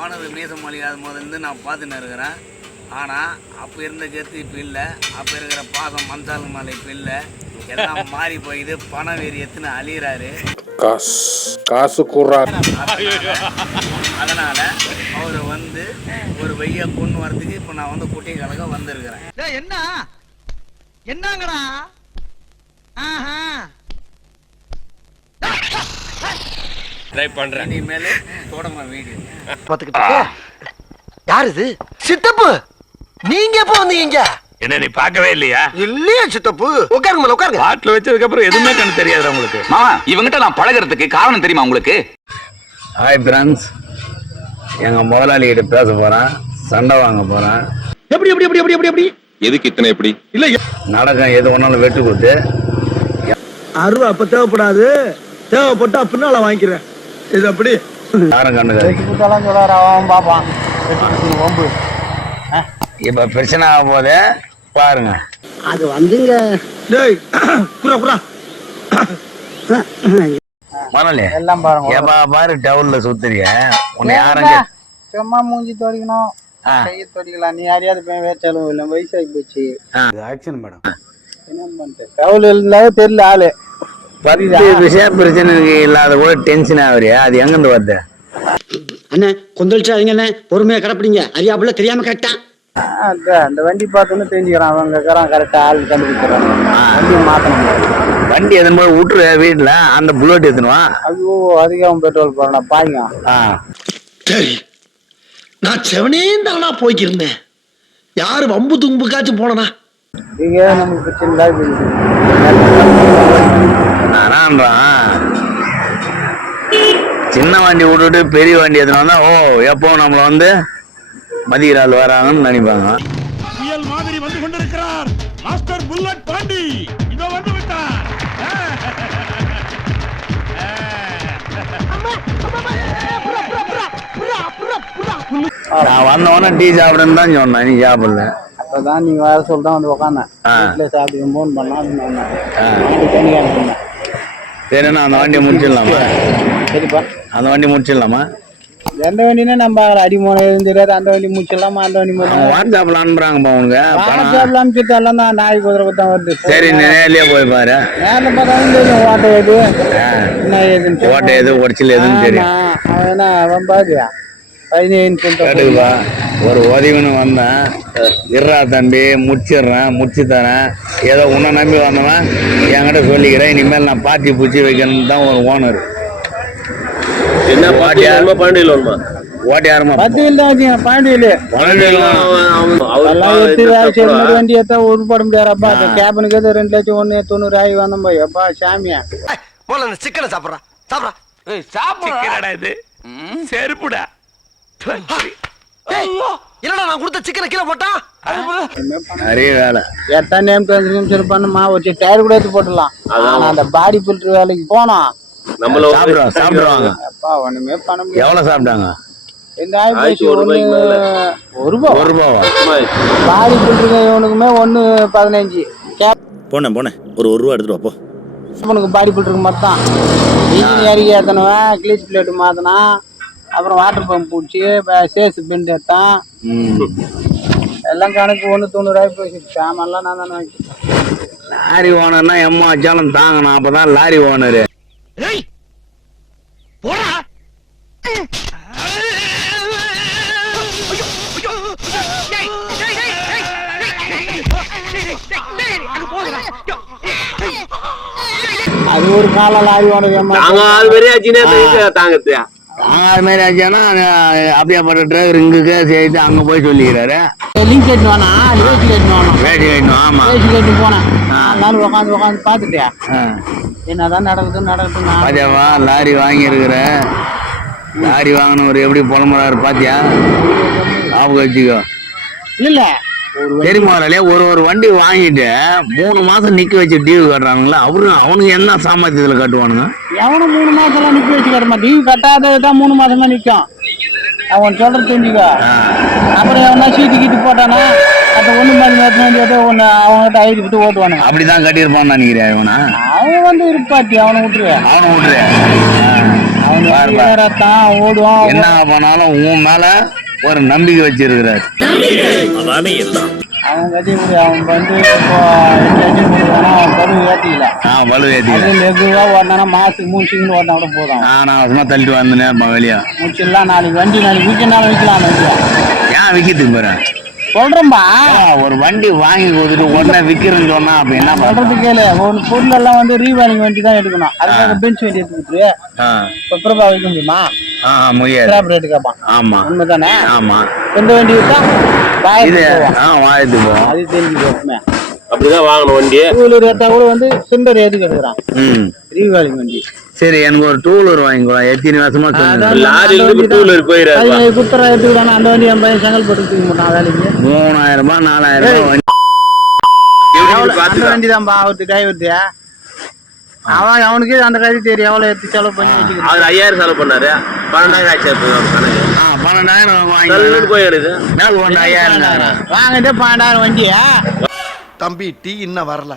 Owner மீசம் மொழியாத முதல்ல நான் பார்த்துன்னு இருக்கிறேன். ஆனால் அப்போ இருந்த கருத்து இப்போ இல்லை, அப்போ இருக்கிற பாசம் மனசாலும் மேலே இப்போ இல்லை, எல்லாம் மாறி போயிது. பணம் வேறு எத்தனை அழியிறாரு, காசு கூறாரு. அதனால் அவர் வந்து ஒரு வெய்ய பொண்ணு வரதுக்கு இப்போ நான் வந்து குட்டி கலக்க வந்திருக்கிறேன். என்ன என்னங்கடா ட்ரை பண்றேன். இனிமேல் தொடங்க வீடியோ பார்த்துக்கிட்டு யார் இது? சித்தப்பு, நீங்க எப்ப வந்தீங்க? என்ன நீ பார்க்கவே இல்லையா? இல்லையா சித்தப்பு? உட்காருங்க உட்காருங்க. பாட்டில் வச்சதுக்கு அப்புறம் எதுவுமே கண்ணு தெரியாது உங்களுக்கு. மாமா, இவங்கிட்ட நான் பழகிறதுக்கு காரணம் தெரியுமா உங்களுக்கு? ஹாய் ஃப்ரெண்ட்ஸ், எங்கள் முதலாளி கிட்ட பேச போகிறேன், சண்டை வாங்க போகிறேன். எப்படி எப்படி எப்படி எப்படி எப்படி எதுக்கு இத்தனை எப்படி? இல்ல நடக்கும், எது ஒன்றாலும் வெட்டு கொடுத்து. அருவா அப்ப தேவைப்படாது, தேவைப்பட்டா பின்னால வாங்கிக்கிறேன். இது அப்படி யாரும் கண்டுக்காது. இப்போ பிரச்சனை ஆக போதே பாருங்க. அது வந்துங்க. டேய் குறா குறா முதலாளி எல்லாம் பாருங்க. ஏப்பா பாரு டவுன்ல சுத்துறிய, உன்னை யாரும் சும்மா மூஞ்சி தொடிக்கணும், கையை தொடிக்கலாம். நீ யாரையாவது போய் வேச்சாலும் இல்லை, வயசாகி போச்சு. ஆக்ஷன் மேடம் என்ன பண்ணிட்டு டவுல் இல்லாத தெரியல ஆளு. 10 விஷயம் பிரச்சனை இல்லாத கூட டென்ஷன் ஆகுறியா? அது எங்கிருந்து வருது? அண்ணே கொந்தளிச்சாதீங்க அண்ணே, பொறுமையா கிடப்பிடிங்க. அறியாப்புல தெரியாம கேட்டான். அந்த வண்டி பார்த்தோன்னு தெரிஞ்சுக்கிறான், அவங்க கரெக்டா ஆள் கண்டுபிடிக்கிறாங்க. வண்டி மாத்தணும். வண்டி எதன் போது விட்டுரு வீட்டுல, அந்த புல்லட் எத்தனுவா. ஐயோ, அதுக்கு அவன் பெட்ரோல் போடணும் பாய்ங்க. சரி, நான் செவனேந்தானா போய்க்கிருந்தேன். யாரு வம்பு தும்புக்காச்சும் போனனா? நீங்க நமக்கு பிரச்சனை சின்ன வண்டி விட்டுட்டு பெரிய வண்டி எத்தனை வந்தா ஓ எப்போ நம்மள வந்து மதியிறாள் வராங்கன்னு நினைப்பாங்க. புயல் மாதிரி வந்து கொண்டிருக்கிறார் மாஸ்டர் புல்லட் பாண்டி. இதோ வந்து விட்டார். நான் வந்தவொடனே டீ சாப்பிடுன்னு தான் சொன்னேன், நீ சாப்பிடல. அப்பதான் நீங்க வேற சொல்லிதான் வந்து உக்காந்தேன். வீட்டுல சாப்பிட்டு போன் பண்ணா சரி, நான் அந்த வண்டியை முடிச்சிடலாமா? சரிப்பா, அந்த வண்டி முடிச்சிடலாமா? எந்த வண்டினா நம்ம அடிமோன தெரியாது. அந்த வண்டி முடிச்சிடலாமா? அந்த வண்டி வாட்ஸ்அப்ல அனுப்புறாங்கப்பா உனக்கு. வாட்ஸ்அப்ல அனுப்பிச்சிட்டாலும் தான் நாய் குதிரை தான் வருது. சரி, நேர்லயே போய் பாரு. நேரில் பார்த்தாலும் தெரியும் ஓட்டை எது என்ன ஏதுன்னு. ஓட்டை எது உடச்சல் எதுன்னு தெரியும். அவன் என்ன அவன் பாருயா 15 சொல்லிட்டு ஒரு உதவின்னு வந்தேன். இருறா தம்பி, முடிச்சு தரேன். ஏதோ உன்னை நம்பி வந்தவன் என்கிட்ட சொல்லிக்கிறேன். இனிமேல் நான் பாத்தி பூச்சி வைக்கணும்னு தான் ஒரு ஓனர். என்ன பாண்டியா பாண்டியிலோமா? ஓட்டையாருமா பத்தியில் தான் வச்சுங்க. பாண்டியில் வண்டி ஏற்றா உருப்பட முடியாதுப்பா. கேபனுக்கு 2,01,90,000 ஆகி வந்தோம்பா. எப்பா சாமியா போல சிக்கனை சாப்பிட்றான் சாப்பிட்றா. இது செருப்புடா. என்னடா நான் கொடுத்த சிக்கனை கீழே போட்டான். நிறைய வேலை. எத்தனை நேம் நிமிஷம் பண்ணுமா, ஒரு டயர் கூட எடுத்து போட்டுடலாம். ஆனா அந்த பாடி பில்டர் வேலைக்கு போனோம். சாப்பிடுவாங்க. அப்பா ஒண்ணுமே பண்ண முடியாது. எவ்வளவு சாப்பிட்டாங்க? இந்த ஒரு ரூபாவா? பாடி பில்டருக்கு இவனுக்குமே 1.15. போனேன் ஒரு ரூபா எடுத்துட்டு வாப்போ. உனக்கு பாடி பில்டருக்கு மொத்தம் இன்ஜின் இறக்கி ஏற்றணுவேன், கிளீச் பிளேட்டு மாற்றினா, அப்புறம் வாட்டர் பம்ப் பிடிச்சி சேஸ் பெண்ட் எடுத்தான். எல்லாம் கணக்கு 1.90 போயிடுச்சு. சாமெல்லாம் நான் தானே வைக்கிறேன். லாரி ஓனர்னா எம்மா வச்சாலும் தாங்கணும், அப்பதான் லாரி ஓனரு. அது ஒரு கால லாரி ஓனர் தாங்கத்தியா அது மாதிரி ஆச்சுன்னா அப்படியாப்பட்ட டிரைவர் இங்கே சேர்த்து அங்கே போய் சொல்லிக்கிறாரு. லிங்க் கட்டணும் வேணா, வேஷ்டி கட்டணும் வேணும். வேட்டி கட்டணும். ஆமாம், வேஷ்டி கட்டி போனேன். 4 நாள் உட்காந்து பார்த்துட்டியா என்னதான் நடக்குது. பாத்தியாவா லாரி வாங்கியிருக்கிற, லாரி வாங்கினவர் எப்படி புலம்புறாரு பாத்தியா? ஞாபகம் வச்சுக்கோ. இல்ல தெரியுமா, ஒரு வண்டி வாங்கிட்டு 3 மாசம் நிக்க வச்சு டியூ கட்டுறானுங்களா? அவனுக்கு என்ன சாமர்த்தியத்துல கட்டுவானுங்க? எவனும் 3 மாசம் நிக்க வச்சு கட்டுமா? டியூ கட்டாதான் 3 மாசம் தான் நிக்கும். அவன் சொல்றது தெரிஞ்சுக்கோ. அப்புறம் எவனா சீட்டு கீட்டு போட்டானா அப்ப 1 மாதிரி ஏதோ ஒண்ணு அவங்ககிட்ட ஐடி விட்டு ஓட்டுவானுங்க. அப்படிதான் கட்டியிருப்பான்னு நினைக்கிறேன். இவனா அவன் வந்து இருப்பாட்டி அவனை விட்டுருவேன். அவனுக்கு ரத்தம் ஓடுவான். என்ன பண்ணாலும் உன் மேல ஒரு நம்பிக்கை வச்சிருக்கிறார். அதானே எல்லாம். அவன் கட்டி அவன் வந்து இப்போ அவன் பருவ ஏற்றிக்கல. வலு ஏற்றிக்கல. லெகுவா ஓடினா மாசத்துக்கு 3 சிங்கிள் ஓட்டினா கூட போதும். நான் சும்மா தள்ளிட்டு வந்தேன் வெளியா. முடிச்சிடலாம். நாளைக்கு நாளைக்கு வீக்கெண்டாலும் விற்கலாம். ஏன் விற்கிறதுக்கு போறேன் சொல்றேன்பா. ஒரு வண்டி வாங்கி கொடுத்துட்டு உடனே விற்கிறேன்னு சொன்னா அப்ப என்ன சொல்றது கேளு. ஒரு பொருள் எல்லாம் வந்து ரீவாலிங் வண்டி தான் எடுக்கணும். அதுக்காக பெஞ்ச் வண்டி எடுத்துக்கிட்டு இப்போ பிரபா வைக்க முடியுமா? முடியாது. ரேட்டு கேட்பான். ஆமா உண்மைதானே? ஆமா. எந்த வண்டி விட்டா இது வாங்கிட்டு போவோம். அது தெரிஞ்சுக்கோமே. அப்படிதான் வாங்கணும் வண்டி. டூ வீலர் ஏற்றா கூட வந்து சிண்டர் ஏதுக்கு எடுக்கிறான். ரீவாலிங் வண்டி. சரி எனக்கு ஒரு 2 வீலர் வாங்கிக்கோ. எத்தனை வருஷமா லாரியில இருந்து 2 வீலர் போயிடாது. குத்துறா எடுத்துக்கிட்டானா அந்த வண்டி என் பையன் செங்கல் போட்டு தூக்க மாட்டான் வேலைக்கு. 3000 ரூபாய் 4000 ரூபாய் அந்த வண்டி தான்ப்பா அவருக்கு கை வருது. அவனுக்கு அந்த கதை தெரியும். எவ்வளவு எடுத்து செலவு பண்ணி வச்சுக்கிட்டு. அவர் 5000 செலவு பண்ணாரு. 12000 ஆச்சு கணக்கு. 12000 வாங்கி போயிடுது. மேல் 5000 வாங்கிட்டு 12000 வண்டியா தம்பி டீ இன்னும் வரல.